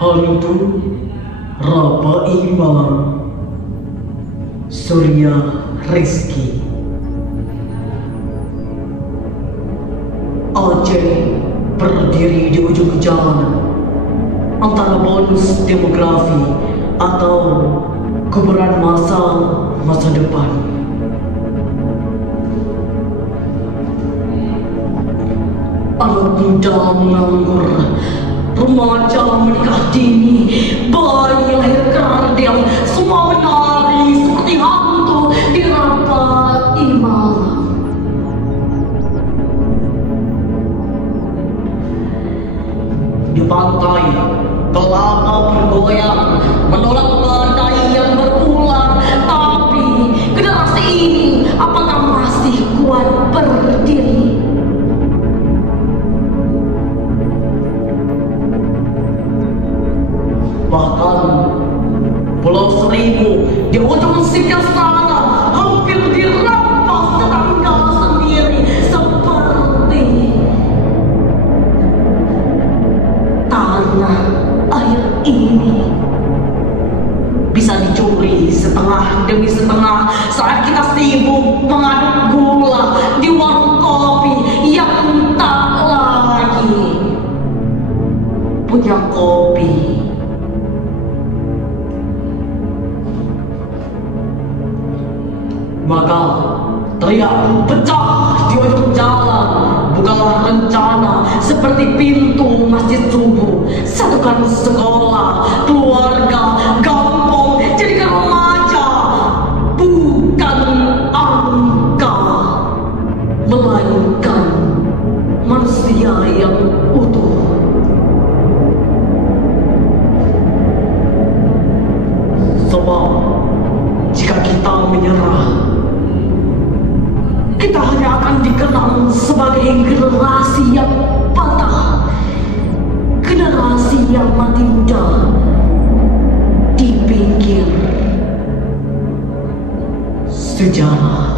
Hantu Rapa Imam Surya Rizki Aceh berdiri di ujung jalan antara bonus demografi atau kuburan masa depan. Anak muda menganggur, remaja menikah dini, bayi lahir kerdil, semua menari seperti hantu di Rapa Imam. Di pantai, kelapa bergoyang menolak badai yang berulang. Tapi generasi ini apakah masih kuat berdiri? Bahkan Pulau Seribu di ujung singgah sana hampir dirampas tetangga sendiri, seperti tanah air ini bisa dicuri setengah demi setengah saat kita sibuk mengaduk gula di warung kopi yang tak lagi punya kopi. Maka teriak pecah di ujung jalan bukanlah rencana seperti pintu masjid subuh. Satukan sekolah, keluarga, kampung, jadikan remaja, bukan angka, melainkan manusia yang utuh. Sebab jika kita menyerah, kita hanya akan dikenal sebagai generasi yang patah, generasi yang mati muda di pinggir sejarah.